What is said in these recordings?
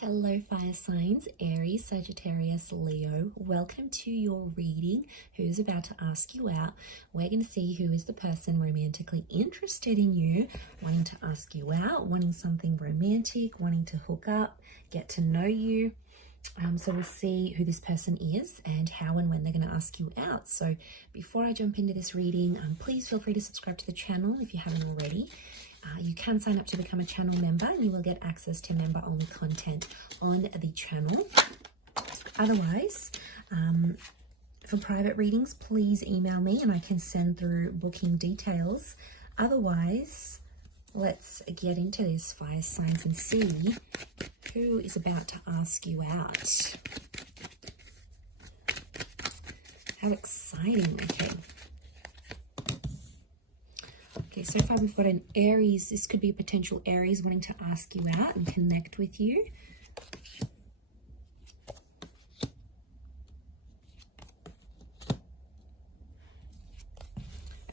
Hello fire signs, Aries, Sagittarius, Leo. Welcome to your reading. Who's about to ask you out? We're going to see who is the person romantically interested in you, wanting to ask you out, wanting something romantic, wanting to hook up, get to know you. So we'll see who this person is and how and when they're going to ask you out. So before I jump into this reading, please feel free to subscribe to the channel if you haven't already. You can sign up to become a channel member and you will get access to member-only content on the channel. Otherwise, for private readings, please email me and I can send through booking details. Otherwise, let's get into this, fire signs, and see who is about to ask you out. How exciting. Okay, so far we've got an Aries. This could be a potential Aries wanting to ask you out and connect with you.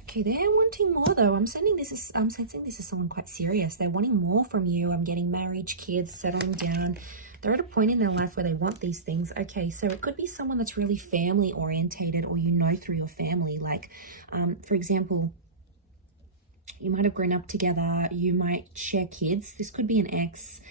Okay, they're wanting more though. I'm sensing this is someone quite serious. They're wanting more from you. I'm getting marriage, kids, settling down. They're at a point in their life where they want these things. Okay, so it could be someone that's really family orientated, or you know through your family. Like, for example, you might have grown up together, you might share kids. This could be an ex.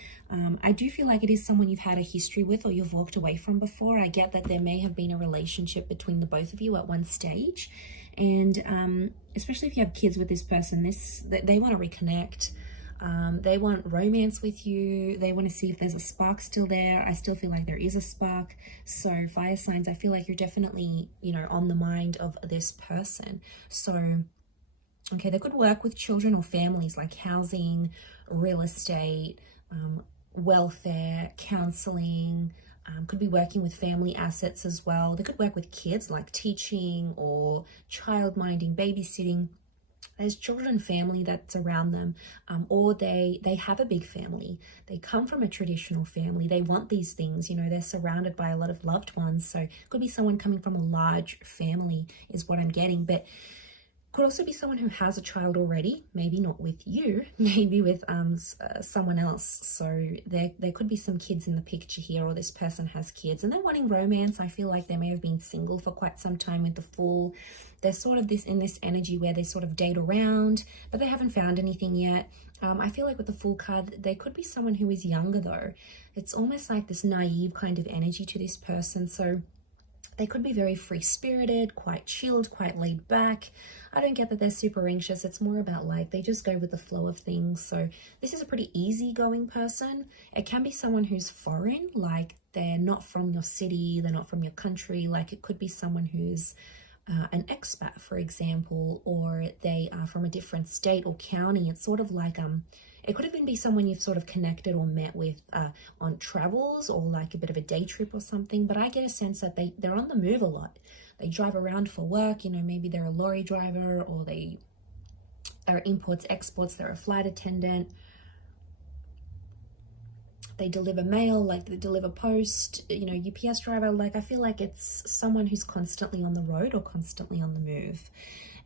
I do feel like it is someone you've had a history with or you've walked away from before. I get that there may have been a relationship between the both of you at one stage. And especially if you have kids with this person, they want to reconnect. They want romance with you. They want to see if there's a spark still there. I still feel like there is a spark. So fire signs, I feel like you're definitely, on the mind of this person. So okay, they could work with children or families, like housing, real estate, welfare, counseling, could be working with family assets as well. They could work with kids, like teaching or child minding, babysitting. There's children and family that's around them, or they have a big family. They come from a traditional family. They want these things, they're surrounded by a lot of loved ones. So it could be someone coming from a large family is what I'm getting. But could also be someone who has a child already, maybe not with you, maybe with someone else. So there could be some kids in the picture here, or this person has kids and they're wanting romance. I feel like they may have been single for quite some time with the Fool. They're sort of in this energy where they sort of date around, but they haven't found anything yet. I feel like with the Fool card, they could be someone who is younger though. It's almost like this naive kind of energy to this person. So they could be very free-spirited, quite chilled, quite laid back. I don't get that they're super anxious. It's more about like they just go with the flow of things. So this is a pretty easygoing person. It can be someone who's foreign, like they're not from your city, they're not from your country. Like it could be someone who's an expat, for example, or they are from a different state or county. It's sort of like it could even be someone you've sort of connected or met with on travels, or like a bit of a day trip or something. But I get a sense that they're on the move a lot. They drive around for work, maybe they're a lorry driver, or they are imports, exports, they're a flight attendant. They deliver mail, like they deliver post, UPS driver. Like I feel like it's someone who's constantly on the road or constantly on the move.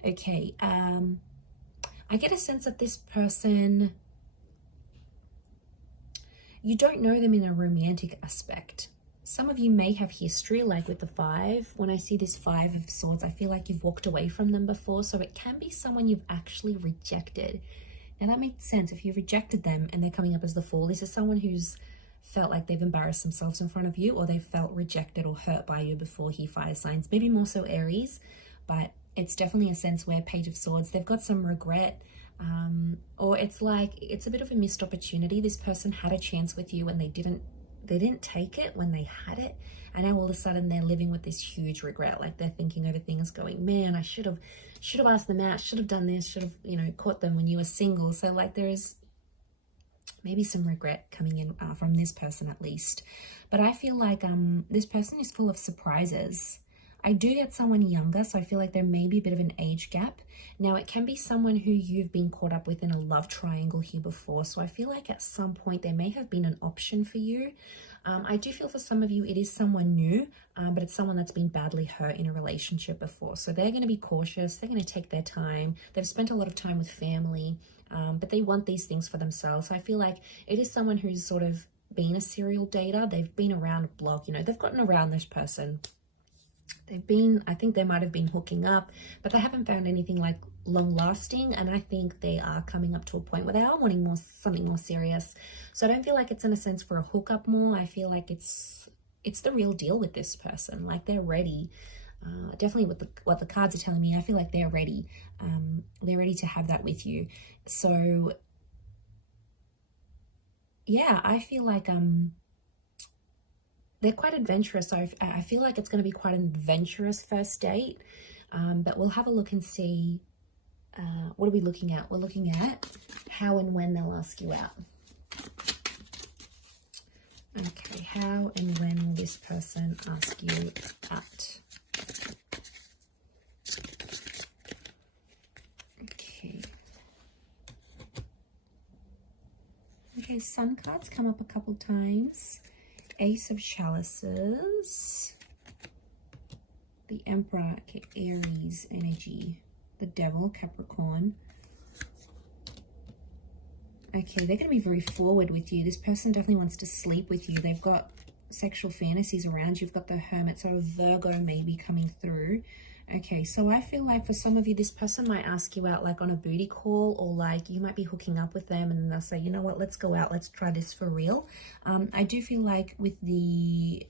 Okay, I get a sense that this person, you don't know them in a romantic aspect. Some of you may have history, like with the 5. When I see this 5 of Swords, I feel like you've walked away from them before. So it can be someone you've actually rejected. Now that makes sense. If you rejected them and they're coming up as the Fool, this is someone who's felt like they've embarrassed themselves in front of you, or they've felt rejected or hurt by you before. He, fire signs, maybe more so Aries, but it's definitely a sense where Page of Swords, they've got some regret. Or it's like it's a bit of a missed opportunity. This person had a chance with you and they didn't take it when they had it, and now all of a sudden they're living with this huge regret. Like they're thinking over things, going, man, I should have asked them out, should have done this, should have caught them when you were single. So like there is maybe some regret coming in from this person at least. But I feel like this person is full of surprises. I do get someone younger, so I feel like there may be a bit of an age gap. Now, it can be someone who you've been caught up with in a love triangle here before, so I feel like at some point there may have been an option for you. I do feel for some of you it is someone new, but it's someone that's been badly hurt in a relationship before. So they're going to be cautious, they're going to take their time, they've spent a lot of time with family, but they want these things for themselves. So I feel like it is someone who's sort of been a serial dater. They've been around a block, you know, they've gotten around this person. They've been, I think they might have been hooking up, but they haven't found anything like long lasting. And I think they are coming up to a point where they are wanting more, something more serious. So I don't feel like it's in a sense for a hookup more. I feel like it's the real deal with this person. Like they're ready. Definitely with what the cards are telling me, I feel like they're ready. They're ready to have that with you. So yeah, I feel like they're quite adventurous. So I feel like it's going to be quite an adventurous first date. But we'll have a look and see. What are we looking at? We're looking at how and when they'll ask you out. Okay, how and when will this person ask you out? Okay. Okay, Sun cards come up a couple times. Ace of Chalices. The Emperor, okay, Aries energy. The Devil, Capricorn. Okay, they're going to be very forward with you. This person definitely wants to sleep with you. They've got sexual fantasies around you. You've got the Hermit, so a Virgo maybe coming through. Okay, so I feel like for some of you, this person might ask you out like on a booty call, or like you might be hooking up with them and then they'll say, you know what, let's go out, let's try this for real. I do feel like with the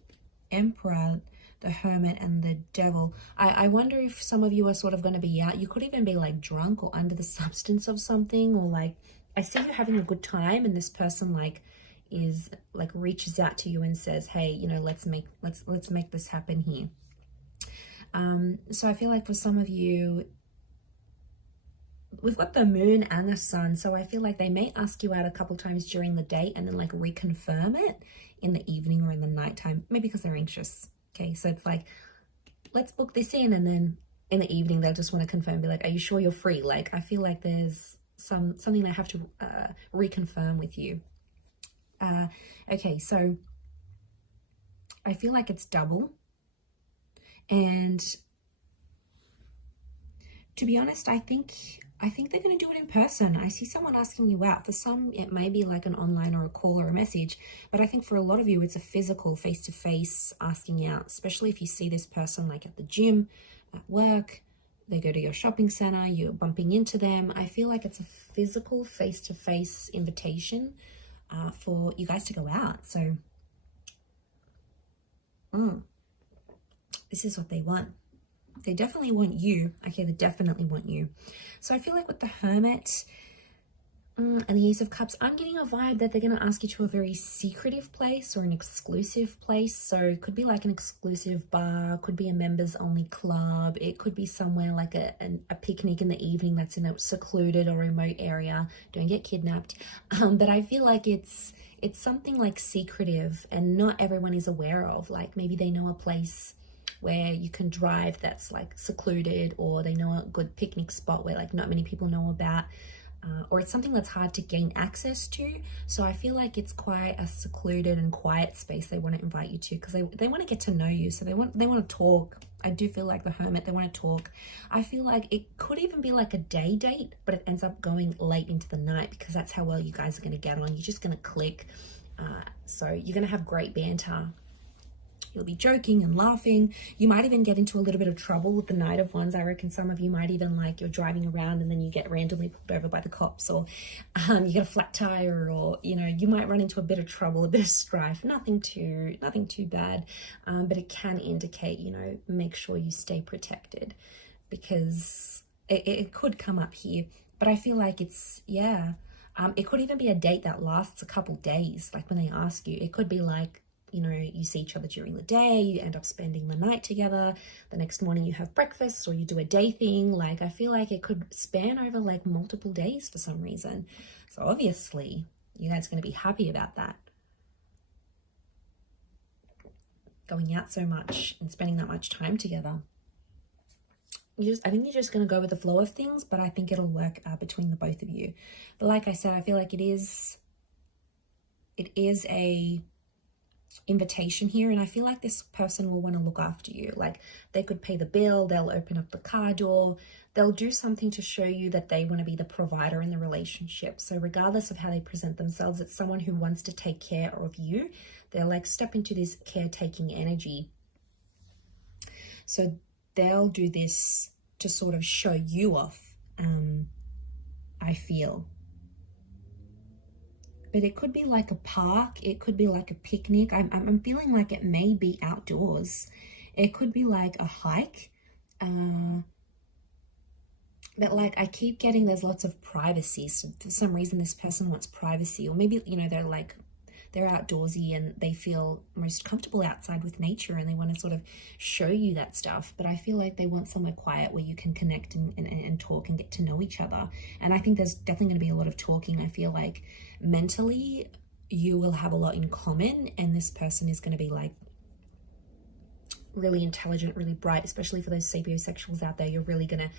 Emperor, the Hermit and the Devil, I wonder if some of you are sort of going to be out. You could even be like drunk or under the substance of something, or like I see you having a good time and this person like is like reaches out to you and says, hey, you know, let's make this happen here. So I feel like for some of you, we've got the Moon and the Sun, so I feel like they may ask you out a couple times during the day and then like reconfirm it in the evening or in the nighttime, maybe because they're anxious. Okay, so it's like, let's book this in, and then in the evening they'll just want to confirm, be like, are you sure you're free? Like, I feel like there's something they have to reconfirm with you. Okay, so I feel like it's double. And to be honest, I think they're going to do it in person. I see someone asking you out. For some, it may be like an online or a call or a message, but I think for a lot of you, it's a physical face-to-face asking out, especially if you see this person like at the gym, at work, they go to your shopping center, you're bumping into them. I feel like it's a physical face-to-face invitation for you guys to go out. So, this is what they want. They definitely want you. Okay, they definitely want you. So I feel like with the Hermit and the Ace of Cups, I'm getting a vibe that they're going to ask you to a very secretive place or an exclusive place. So it could be like an exclusive bar, could be a members only club. It could be somewhere like a picnic in the evening that's in a secluded or remote area. Don't get kidnapped. But I feel like it's something like secretive and not everyone is aware of. Like maybe they know a place where you can drive that's like secluded, or they know a good picnic spot where like not many people know about, or it's something that's hard to gain access to. So I feel like it's quite a secluded and quiet space they want to invite you to, because they want to get to know you. So they want to talk. I do feel like the Hermit, they want to talk. I feel like it could even be like a day date, but it ends up going late into the night, because that's how well you guys are going to get on. You're just going to click. So you're going to have great banter. You'll be joking and laughing. You might even get into a little bit of trouble with the Knight of Wands. I reckon some of you might even like, you're driving around and then you get randomly pulled over by the cops, or you get a flat tire, or you know, you might run into a bit of trouble, a bit of strife. Nothing too bad, but it can indicate, you know, make sure you stay protected, because it could come up here. But I feel like it's, yeah, it could even be a date that lasts a couple days. Like when they ask you, it could be like, you know, you see each other during the day, you end up spending the night together, the next morning you have breakfast, or you do a day thing. Like I feel like it could span over like multiple days for some reason. So obviously you guys are going to be happy about that, going out so much and spending that much time together. I think you're just going to go with the flow of things, but I think it'll work between the both of you. But like I said, I feel like it is a invitation here, and I feel like this person will want to look after you. Like they could pay the bill, they'll open up the car door, they'll do something to show you that they want to be the provider in the relationship. So regardless of how they present themselves, it's someone who wants to take care of you. They'll like step into this caretaking energy. So they'll do this to sort of show you off, I feel. But it could be like a park. It could be like a picnic. I'm feeling like it may be outdoors. It could be like a hike. But like I keep getting there's lots of privacy. So for some reason this person wants privacy. Or maybe, you know, they're outdoorsy and they feel most comfortable outside with nature and they want to sort of show you that stuff. But I feel like they want somewhere quiet where you can connect and talk and get to know each other. And I think there's definitely going to be a lot of talking. I feel like mentally you will have a lot in common, and this person is going to be like really intelligent, really bright, especially for those sapiosexuals out there. You're really going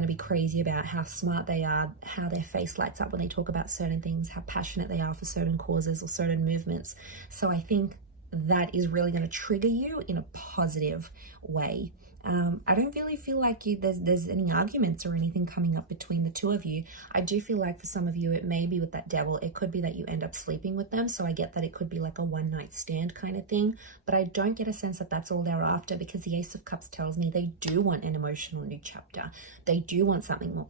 to be crazy about how smart they are, how their face lights up when they talk about certain things, how passionate they are for certain causes or certain movements. So I think that is really going to trigger you in a positive way. I don't really feel like there's any arguments or anything coming up between the two of you. I do feel like for some of you, it may be with that devil. It could be that you end up sleeping with them. So I get that it could be like a one-night stand kind of thing. But I don't get a sense that that's all they're after, because the Ace of Cups tells me they do want an emotional new chapter. They do want something more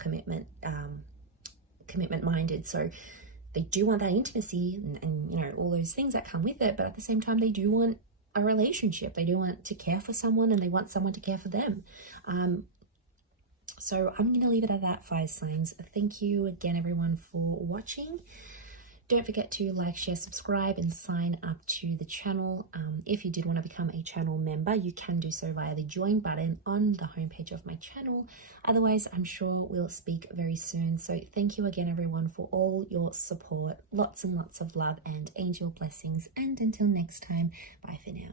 commitment-minded. So they do want that intimacy and you know, all those things that come with it. But at the same time, they do want a relationship. They do want to care for someone, and they want someone to care for them. So I'm going to leave it at that, fire signs. Thank you again, everyone, for watching. Don't forget to like, share, subscribe, and sign up to the channel. If you did want to become a channel member, you can do so via the join button on the homepage of my channel. Otherwise, I'm sure we'll speak very soon. So thank you again, everyone, for all your support. Lots and lots of love and angel blessings. And until next time, bye for now.